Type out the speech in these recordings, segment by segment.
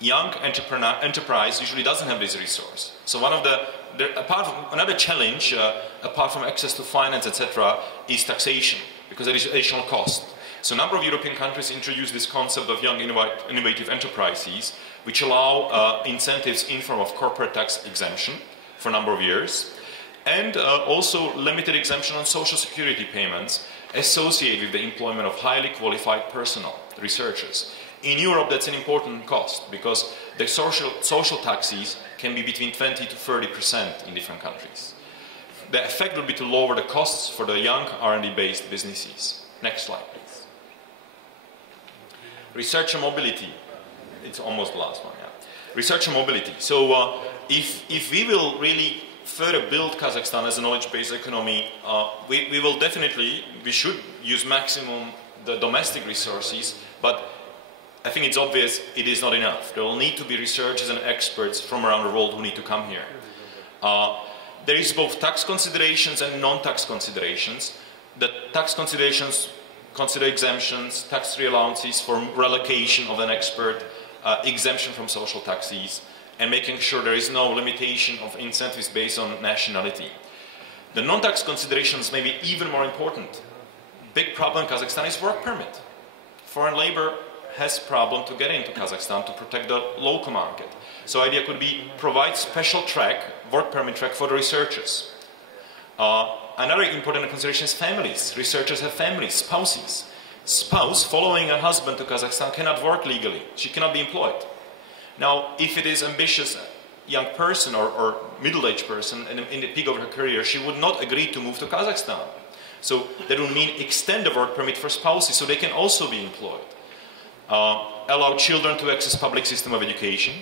young enterprise usually doesn't have this resource. So one of another challenge, apart from access to finance, etc., is taxation, because there is additional cost. So a number of European countries introduced this concept of young innovative enterprises, which allow incentives in form of corporate tax exemption for a number of years, and also limited exemption on social security payments associated with the employment of highly qualified personnel, researchers. In Europe, that's an important cost, because the social taxes can be between 20 to 30% in different countries. The effect would be to lower the costs for the young R&D-based businesses. Next slide, please. Research and mobility. It's almost the last one, yeah. Research and mobility. So if we will really further build Kazakhstan as a knowledge-based economy, we should use maximum the domestic resources, but I think it's obvious it is not enough. There will need to be researchers and experts from around the world who need to come here. There is both tax considerations and non-tax considerations. The tax considerations consider exemptions, tax-free allowances for relocation of an expert, exemption from social taxes, and making sure there is no limitation of incentives based on nationality. The non-tax considerations may be even more important. Big problem in Kazakhstan is work permit. Foreign labor has problem to get into Kazakhstan to protect the local market. So idea could be provide special track, work permit track for the researchers. Another important consideration is families. Researchers have families, spouses. Spouse following a husband to Kazakhstan cannot work legally. She cannot be employed. Now, if it is ambitious young person or middle-aged person in the peak of her career, she would not agree to move to Kazakhstan. So that would mean extend the work permit for spouses so they can also be employed. Allow children to access public system of education,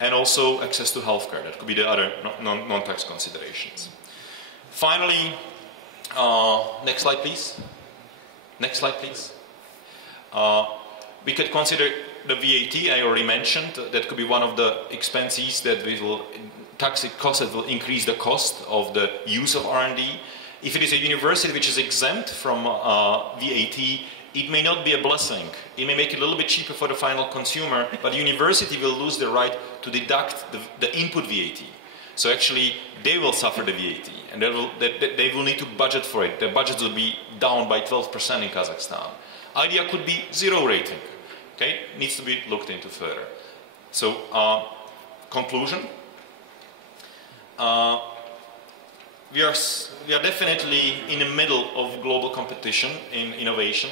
and also access to healthcare. That could be the other non-tax considerations. Finally, next slide please. Next slide please. We could consider the VAT, I already mentioned. That could be one of the expenses that we will, tax costs that will increase the cost of the use of R&D. If it is a university which is exempt from VAT, it may not be a blessing. It may make it a little bit cheaper for the final consumer, but the university will lose the right to deduct the input VAT. So actually, they will suffer the VAT, and they will need to budget for it. Their budgets will be down by 12% in Kazakhstan. Idea could be zero rating. Okay, needs to be looked into further. So, conclusion. We are definitely in the middle of global competition in innovation.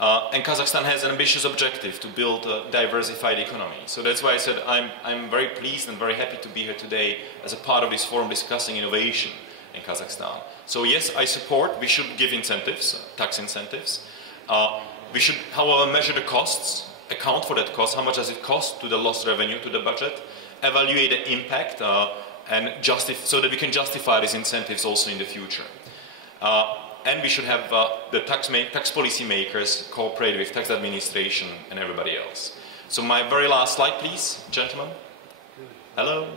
And Kazakhstan has an ambitious objective to build a diversified economy. So that's why I said I'm very pleased and very happy to be here today as a part of this forum discussing innovation in Kazakhstan. So yes, I support, we should give incentives, tax incentives. We should, however, measure the costs, account for that cost, how much does it cost to the lost revenue, to the budget, evaluate the impact, and so that we can justify these incentives also in the future. And we should have the tax policy makers cooperate with tax administration and everybody else. So my very last slide, please, gentlemen. Hello.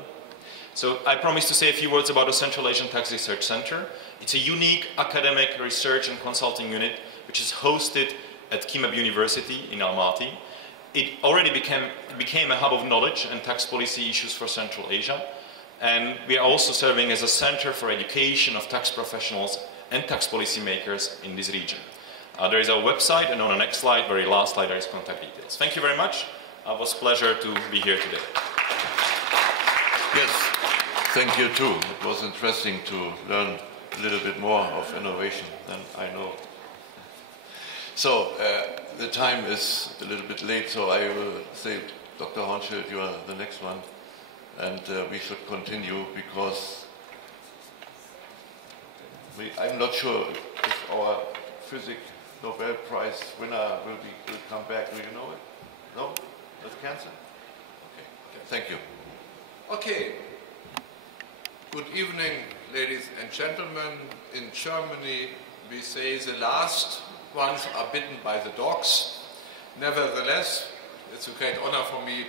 So I promised to say a few words about the Central Asian Tax Research Center. It's a unique academic research and consulting unit which is hosted at Kimab University in Almaty. It already became a hub of knowledge and tax policy issues for Central Asia. And we are also serving as a center for education of tax professionals and tax policy makers in this region. There is our website, and on the next slide, very last slide, there is contact details. Thank you very much. It was a pleasure to be here today. Yes, thank you too. It was interesting to learn a little bit more of innovation than I know. So, the time is a little bit late, so I will say, Dr. Hornschild, you are the next one. And we should continue because I'm not sure if our physics Nobel Prize winner will come back. Do you know it? No? That's cancer? Okay. Thank you. Okay. Good evening, ladies and gentlemen. In Germany, we say the last ones are bitten by the dogs. Nevertheless, it's a great honor for me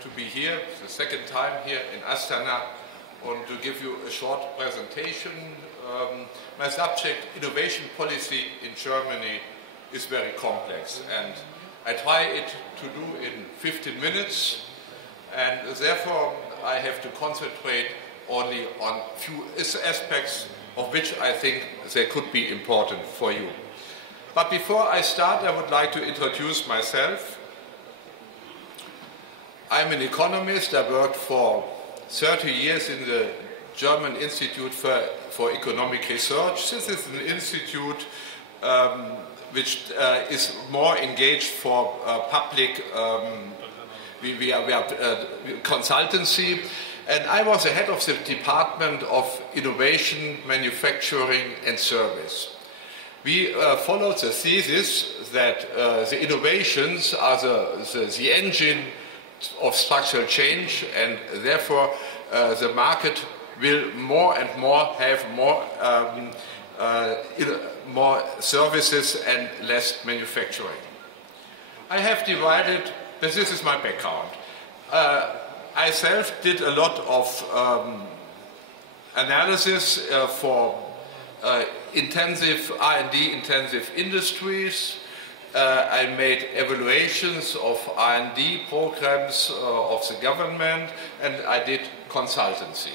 to be here, the second time here in Astana, and to give you a short presentation. My subject, innovation policy in Germany, is very complex, and I try it to do in 15 minutes. and therefore I have to concentrate only on few aspects of which I think they could be important for you. But before I start, I would like to introduce myself. I'm an economist. I worked for 30 years in the German Institute for Economic Research. This is an institute which is more engaged for public we are consultancy. And I was the head of the Department of Innovation, Manufacturing and Service. We followed the thesis that the innovations are the engine of structural change, and therefore the market will more and more have more services and less manufacturing. I have divided, this is my background. I self did a lot of analysis for intensive R&D intensive industries. I made evaluations of R&D programs of the government, and I did consultancy.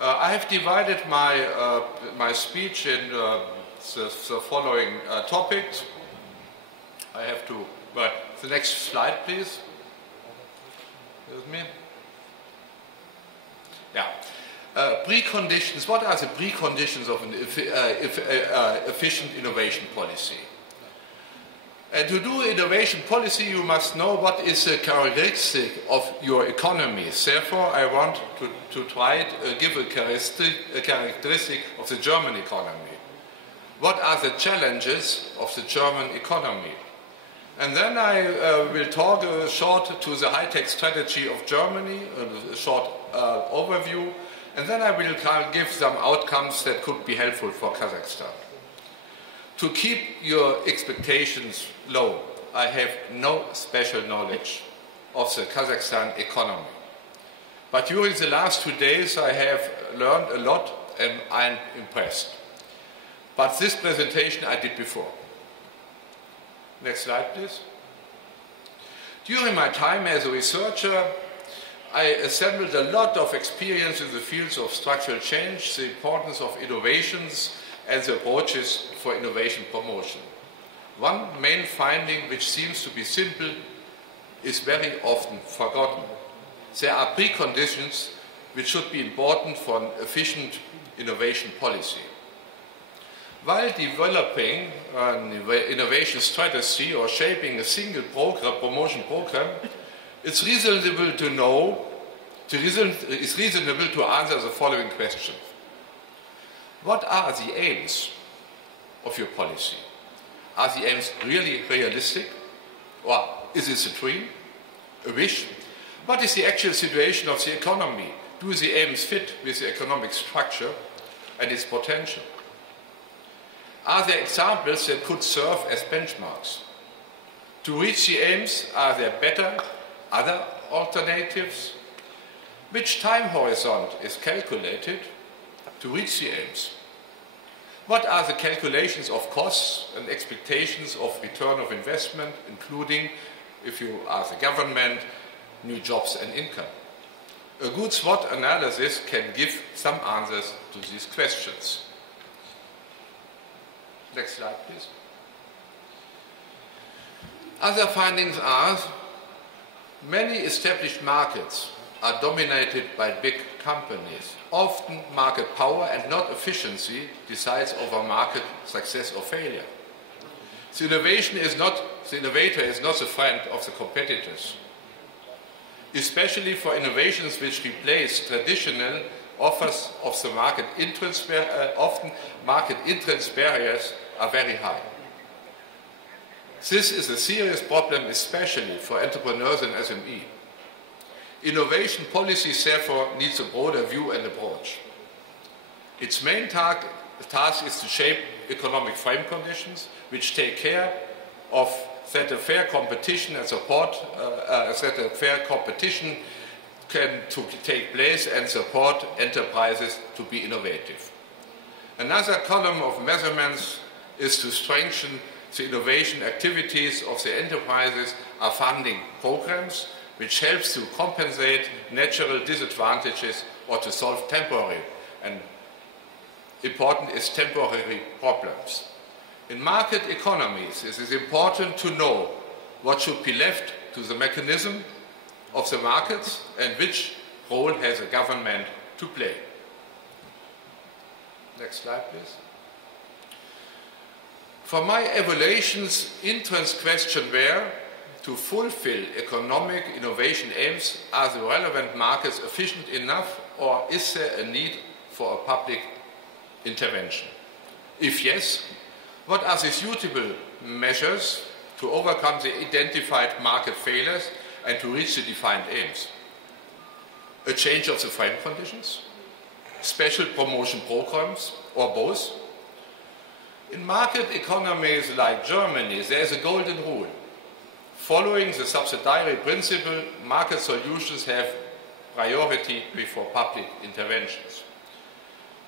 I have divided my speech in the following topics. I have to, well, the next slide please. With me? Yeah. Preconditions. What are the preconditions of an efficient innovation policy? And to do innovation policy, you must know what is the characteristic of your economy. Therefore, I want to try to give a characteristic of the German economy. What are the challenges of the German economy? And then I will talk short to the high-tech strategy of Germany, a short overview, and then I will give some outcomes that could be helpful for Kazakhstan. To keep your expectations low, I have no special knowledge of the Kazakhstan economy. But during the last 2 days I have learned a lot and I'm impressed. But this presentation I did before. Next slide, please. During my time as a researcher, I assembled a lot of experience in the fields of structural change, the importance of innovations, and the approaches for innovation promotion. One main finding, which seems to be simple, is very often forgotten. There are preconditions which should be important for an efficient innovation policy. While developing an innovation strategy or shaping a single promotion program, it's reasonable to answer the following question. What are the aims of your policy? Are the aims really realistic? Or is it a dream, a wish? What is the actual situation of the economy? Do the aims fit with the economic structure and its potential? Are there examples that could serve as benchmarks? To reach the aims, are there other alternatives? Which time horizon is calculated to reach the aims? What are the calculations of costs and expectations of return of investment, including, if you are the government, new jobs and income? A good SWOT analysis can give some answers to these questions. Next slide, please. Other findings are many established markets are dominated by big companies. Often market power and not efficiency decides over market success or failure. The innovator is not the friend of the competitors. Especially for innovations which replace traditional offers of the market entrance, often market entrance barriers are very high. This is a serious problem, especially for entrepreneurs and SME. Innovation policy, therefore, needs a broader view and approach. Its main task is to shape economic frame conditions which take care of that a fair competition and support that a fair competition can take place and support enterprises to be innovative. Another column of measurements is to strengthen the innovation activities of the enterprises are funding programs which helps to compensate natural disadvantages or to solve temporary, and important is temporary problems. In market economies, it is important to know what should be left to the mechanism of the markets and which role has a government to play. Next slide, please. For my evaluations, entrance question were to fulfill economic innovation aims, are the relevant markets efficient enough, or is there a need for a public intervention? If yes, what are the suitable measures to overcome the identified market failures and to reach the defined aims? A change of the frame conditions, special promotion programs, or both? In market economies like Germany, there is a golden rule. Following the subsidiary principle, market solutions have priority before public interventions.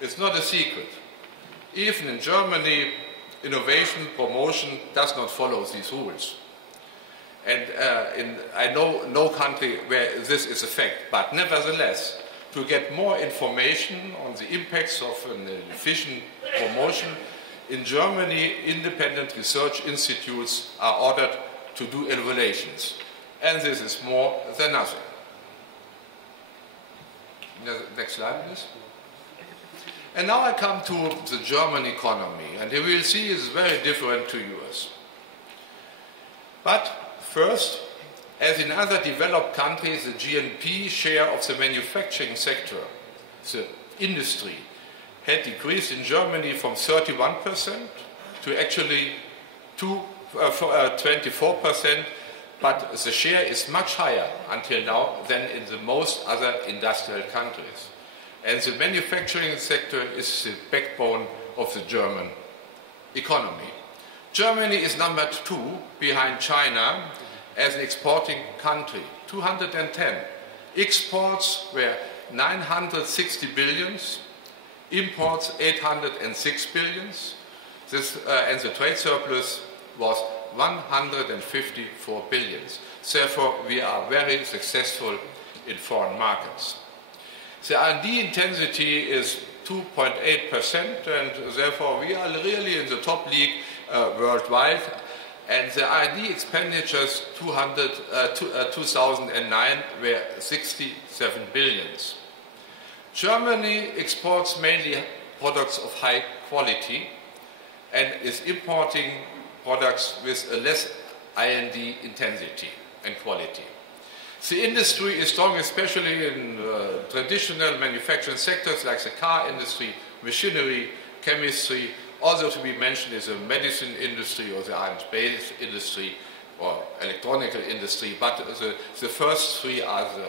It's not a secret. Even in Germany, innovation promotion does not follow these rules. And I know no country where this is a fact, but nevertheless, to get more information on the impacts of an efficient promotion, in Germany, independent research institutes are ordered to do evaluations. And this is more than nothing. Next slide, please. And now I come to the German economy, and you will see it's very different to yours. But first, as in other developed countries, the GNP share of the manufacturing sector, the industry, had decreased in Germany from 31% to actually 24%, but the share is much higher until now than in the most other industrial countries. And the manufacturing sector is the backbone of the German economy. Germany is number 2 behind China as an exporting country, 210. Exports were 960 billions, imports 806 billions, and the trade surplus was 154 billions. Therefore, we are very successful in foreign markets. The R&D intensity is 2.8%, and therefore we are really in the top league worldwide. And the R&D expenditures 2009 were 67 billions. Germany exports mainly products of high quality and is importing products with a less R&D intensity and quality. The industry is strong, especially in traditional manufacturing sectors like the car industry, machinery, chemistry. Also to be mentioned is the medicine industry or the aerospace industry or electronic industry, but the first three are the